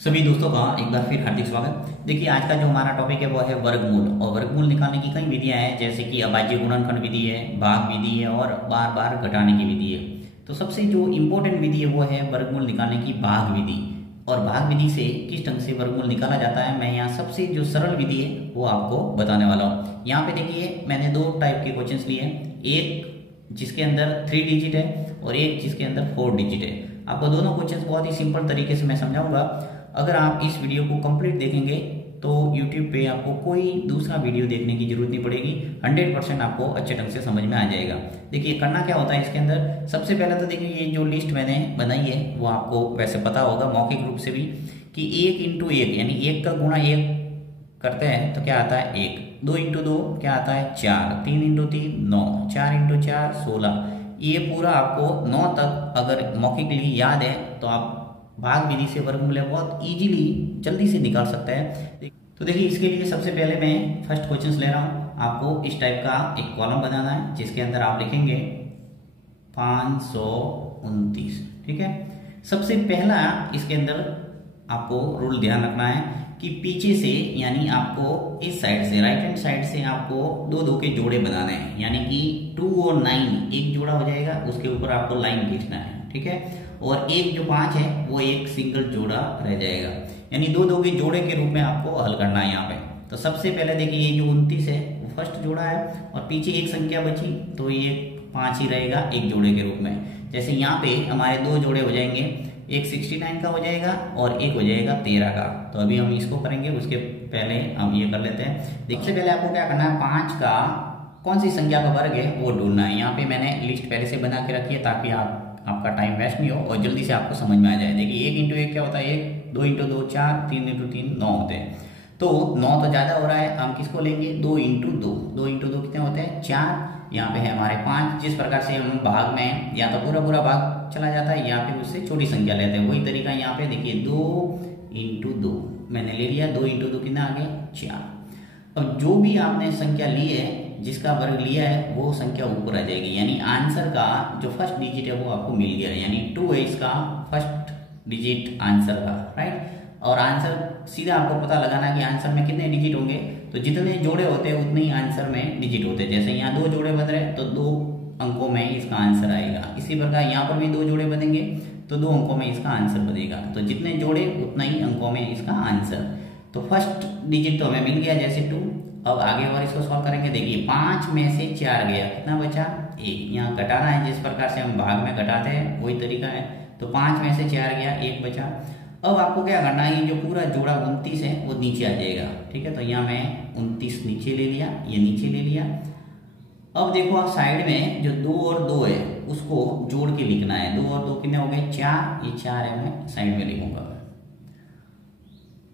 सभी दोस्तों का एक बार फिर हार्दिक स्वागत। देखिए आज का जो हमारा टॉपिक है वो है वर्गमूल। और वर्गमूल निकालने की कई विधियां हैं, जैसे कि अभाज्य गुणनखंड विधि है, भाग विधि है और बार बार घटाने की विधि है। तो सबसे जो इम्पोर्टेंट विधि है वो है वर्गमूल निकालने की भाग विधि। और भाग विधि से किस ढंग से वर्गमूल निकाला जाता है, मैं यहाँ सबसे जो सरल विधि है वो आपको बताने वाला हूँ। यहाँ पे देखिए मैंने दो टाइप के क्वेश्चन लिए हैं, एक जिसके अंदर 3 डिजिट है और एक जिसके अंदर 4 डिजिट है। आपको दोनों क्वेश्चन बहुत ही सिंपल तरीके से मैं समझाऊंगा। अगर आप इस वीडियो को कंप्लीट देखेंगे तो YouTube पे आपको कोई दूसरा वीडियो देखने की जरूरत नहीं पड़ेगी, 100% आपको अच्छे ढंग से समझ में आ जाएगा। देखिए करना क्या होता है इसके अंदर, सबसे पहले तो देखिए ये जो लिस्ट मैंने बनाई है वो आपको वैसे पता होगा मौखिक रूप से भी कि 1 इंटू 1 यानी 1 का गुणा 1 करते हैं तो क्या आता है 1, 2 इंटू 2 क्या आता है 4, 3 इंटू 3 9, 4 इंटू 4 16। ये पूरा आपको 9 तक अगर मौखिकली याद है तो आप भाग विधि से वर्गमूल बहुत इजीली जल्दी से निकाल सकते हैं। तो देखिए इसके लिए सबसे पहले मैं फर्स्ट क्वेश्चन ले रहा हूँ। आपको इस टाइप का एक कॉलम बनाना है जिसके अंदर आप लिखेंगे 529। ठीक है, सबसे पहला इसके अंदर आपको रूल ध्यान रखना है कि पीछे से यानी आपको इस साइड से राइट हैंड साइड से आपको दो दो के जोड़े बनाने हैं, यानी कि 2 और 9 एक जोड़ा हो जाएगा, उसके ऊपर आपको लाइन खींचना है। ठीक है, और एक जो 5 है वो एक सिंगल जोड़ा रह जाएगा, यानी दो दो के जोड़े के रूप में आपको हल करना है यहाँ पे। तो सबसे पहले देखिए ये जो 29 है वो फर्स्ट जोड़ा है और पीछे एक संख्या बची तो ये 5 ही रहेगा एक जोड़े के रूप में। जैसे यहाँ पे हमारे दो जोड़े हो जाएंगे, एक 69 का हो जाएगा और एक हो जाएगा 13 का। तो अभी हम इसको करेंगे, उसके पहले हम ये कर लेते हैं। सबसे पहले आपको क्या करना है, 5 का कौन सी संख्या का वर्ग है वो ढूंढना है। यहाँ पे मैंने लिस्ट पहले से बना के रखी है ताकि आपका टाइम वेस्ट नहीं हो और जल्दी से आपको समझ में आ जाए। देखिए 1 इंटू 1 क्या होता है 1, 2 इंटू 2 4, 3 इंटू 3 9 होते हैं। तो 9 तो ज्यादा हो रहा है, हम किसको लेंगे 2 इंटू 2, 2 इंटू 2 कितने होते हैं 4। यहाँ पे है हमारे 5। जिस प्रकार से हम भाग में या तो पूरा भाग चला जाता है या फिर उससे छोटी संख्या लेते हैं, वही तरीका यहाँ पे देखिए 2 इंटू 2 मैंने ले लिया, 2 इंटू 2 कितना आ गया 4। अब जो भी आपने संख्या ली है, जिसका वर्ग लिया है वो संख्या ऊपर आ जाएगी, यानी आंसर का जो फर्स्ट डिजिट है वो आपको मिल गया, यानी 2 है इसका फर्स्ट डिजिट आंसर का, राइट। और आंसर सीधा आपको पता लगाना कि आंसर में कितने डिजिट होंगे, तो जितने जोड़े होते हैं उतने ही आंसर में डिजिट होते हैं। जैसे यहाँ 2 जोड़े बन रहे हैं तो 2 अंकों में इसका आंसर आएगा। इसी प्रकार यहाँ पर भी 2 जोड़े बनेंगे तो 2 अंकों में इसका आंसर बनेगा। तो जितने जोड़े उतना ही अंकों में इसका आंसर। तो फर्स्ट डिजिट तो हमें मिल गया जैसे 2। अब आगे और इसको सॉल्व करेंगे। देखिए 5 में से 4 गया, कितना बचा 1। यहाँ घटाना है, जिस प्रकार से हम भाग में घटाते हैं वही तरीका है। तो 5 में से 4 गया, 1 बचा। अब आपको क्या करना है, ये जो पूरा जोड़ा 29 है वो नीचे आ जाएगा। ठीक है, तो यहाँ मैं 29 नीचे ले लिया, ये नीचे ले लिया। अब देखो आप साइड में जो 2 और 2 है उसको जोड़ के लिखना है। 2 और 2 कितने हो गए 4, ये 4 है, मैं साइड में लिखूंगा।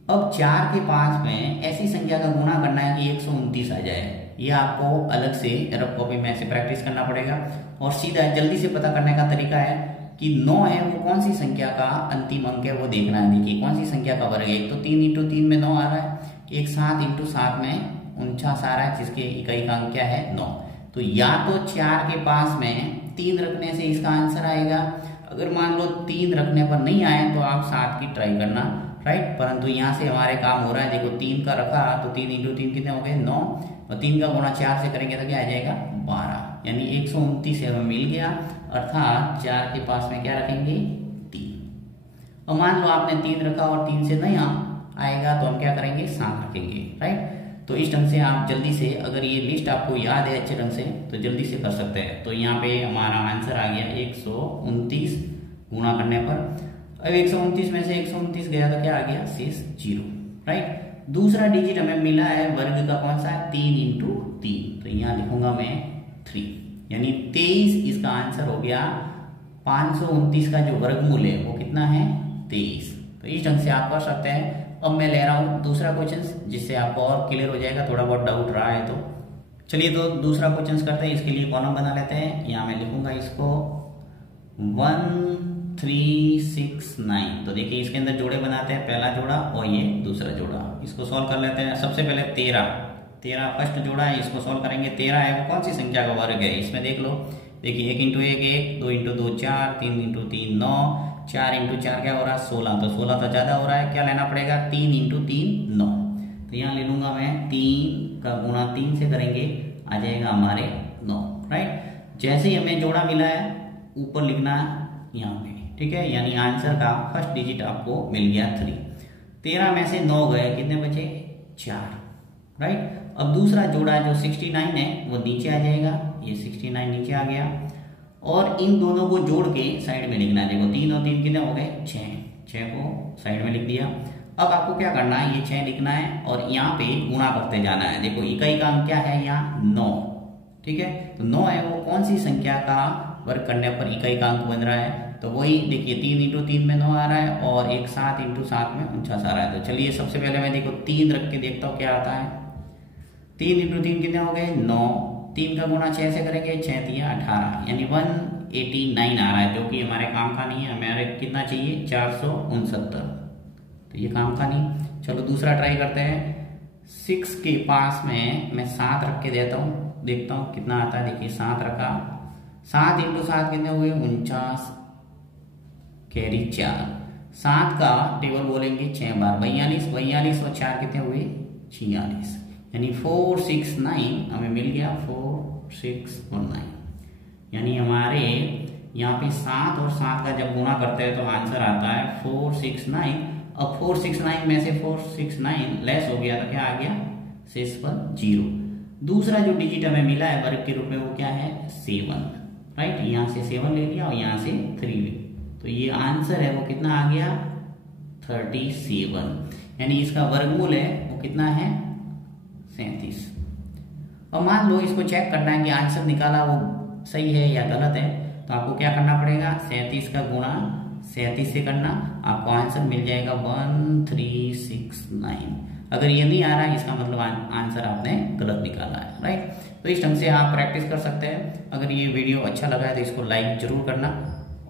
अब 4 के पास में ऐसी संख्या का गुणा करना है कि 129 आ जाए। ये आपको अलग से रफ कॉपी में ऐसे प्रैक्टिस करना पड़ेगा। और सीधा जल्दी से पता करने का तरीका है कि 9 है वो कौन सी संख्या का अंतिम अंक है वो देखना है। देखिए कौन सी संख्या का वर्ग है, एक तो 3 इंटू 3 में 9 आ रहा है, एक 7 इंटू 7 में 49 आ रहा है, जिसके इकाई का अंक क्या है 9। तो या तो 4 के पास में 3 रखने से इसका आंसर आएगा। अगर मान लो 3 रखने पर नहीं आए तो आप 7 की ट्राई करना, राइट। परंतु यहाँ से हमारे काम हो रहा है, देखो 3 का रखा तो 3 इंटू 3 कितने हो गए 9, और 3 का गुणा 4 से करेंगे तो क्या आ जाएगा 12, यानी 129 हमें मिल गया। अर्थात 4 के पास में क्या रखेंगे 3। और मान लो आपने 3 रखा और 3 से नहीं आएगा तो हम क्या करेंगे 7 रखेंगे, राइट। तो इस ढंग से आप जल्दी से, अगर ये लिस्ट आपको याद है अच्छे ढंग से तो जल्दी से कर सकते हैं। तो यहाँ पे हमारा आंसर आ गया 129 गुणा करने पर। अब 129 में से 129 गया तो क्या आ गया शेष 0, राइट। दूसरा डिजिट हमें मिला है वर्ग का कौन सा 3 इंटू 3, तो यहाँ लिखूंगा मैं 3, यानी 23 इसका आंसर हो गया। 529 का जो वर्गमूल है वो कितना है 23। तो इस ढंग से आप कर सकते हैं। अब मैं ले रहा हूँ दूसरा क्वेश्चन, जिससे आपको और क्लियर हो जाएगा, थोड़ा बहुत डाउट रहा है तो। चलिए तो दूसरा क्वेश्चन करते हैं। इसके लिए कॉलम बना लेते हैं। यहाँ मैं लिखूंगा इसको 1 3 6 9। तो देखिए इसके अंदर जोड़े बनाते हैं, पहला जोड़ा और ये दूसरा जोड़ा। इसको सॉल्व कर लेते हैं। सबसे पहले 13 फर्स्ट जोड़ा है, इसको सॉल्व करेंगे। 13 है वो कौन सी संख्या का वर्ग है, इसमें देख लो। देखिए 1 इंटू 1 1, 2 इंटू 2 4, 3 इंटू 3 9, 4 इंटू 4 क्या हो रहा है 16, तो 16 तो ज्यादा हो रहा है, क्या लेना पड़ेगा 3 इंटू 3 9। तो यहाँ ले लूंगा मैं 3 का गुणा 3 से करेंगे, आ जाएगा हमारे 9, राइट। जैसे ही हमें जोड़ा मिला है ऊपर लिखना है यहाँ पे, ठीक है, यानी आंसर का फर्स्ट डिजिट आपको मिल गया 3। 13 में से 9 गए, कितने बचे 4, राइट। अब दूसरा जोड़ा जो 69 है वो नीचे आ जाएगा, ये 69 नीचे आ गया, और इन दोनों को जोड़ के साइड में लिखना है। देखो 3 और 3 कितने हो गए 6 को साइड में लिख दिया। अब आपको क्या करना है, ये 6 लिखना है और यहाँ पे गुणा करते जाना है। देखो इकाई का अंक क्या है यहाँ 9, ठीक है, तो 9 है वो कौन सी संख्या का वर्ग करने पर इकाई का अंक बन रहा है, तो वही देखिए 3 इंटू 3 में 9 आ रहा है और एक 7 इंटू 7 में 49 आ रहा है। तो चलिए सबसे पहले मैं देखो 3 रख के देखता हूँ क्या आता है। 3 इंटू 3 कितने हो गए 9, 3 का गुणा 6 से करेंगे 6 3 18, यानी 189 आ रहा है, जो कि हमारे काम का नहीं है। हमारे कितना चाहिए 469, तो ये काम का नहीं। चलो दूसरा ट्राई करते हैं। 6 के पास में मैं 7 रख के देता हूँ, देखता हूँ कितना आता है। देखिए 7 रखा, 7 इंटू 7 कितने हुए 49 कैरी 4, 7 का टेबल बोलेंगे 6 बार 42, 42 और 4 कितने हुए 46, यानी 469 हमें मिल गया, 4 6 और 9, यानी हमारे यहाँ पे 7 और 7 का जब गुणा करते हैं तो आंसर आता है 469। अब 469 में से 469 लेस हो गया तो क्या आ गया शेष पर 0। दूसरा जो डिजिट हमें मिला है वर्ग के रूप में वो क्या है 7, राइट। यहाँ से 7 ले लिया और यहाँ से 3 ले, तो ये आंसर है वो कितना आ गया 37, यानी इसका वर्गमूल है वो कितना है 37। और मान लो इसको चेक करना है कि आंसर निकाला वो सही है या गलत है, तो आपको क्या करना पड़ेगा 37 का गुणा 37 से करना, आपको आंसर मिल जाएगा 1369। अगर ये नहीं आ रहा है इसका मतलब आंसर आपने गलत निकाला है, राइट। तो इस ढंग से आप प्रैक्टिस कर सकते हैं। अगर ये वीडियो अच्छा लगा है तो इसको लाइक जरूर करना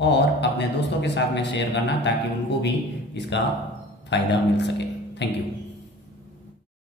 और अपने दोस्तों के साथ में शेयर करना, ताकि उनको भी इसका फायदा मिल सके। Thank you.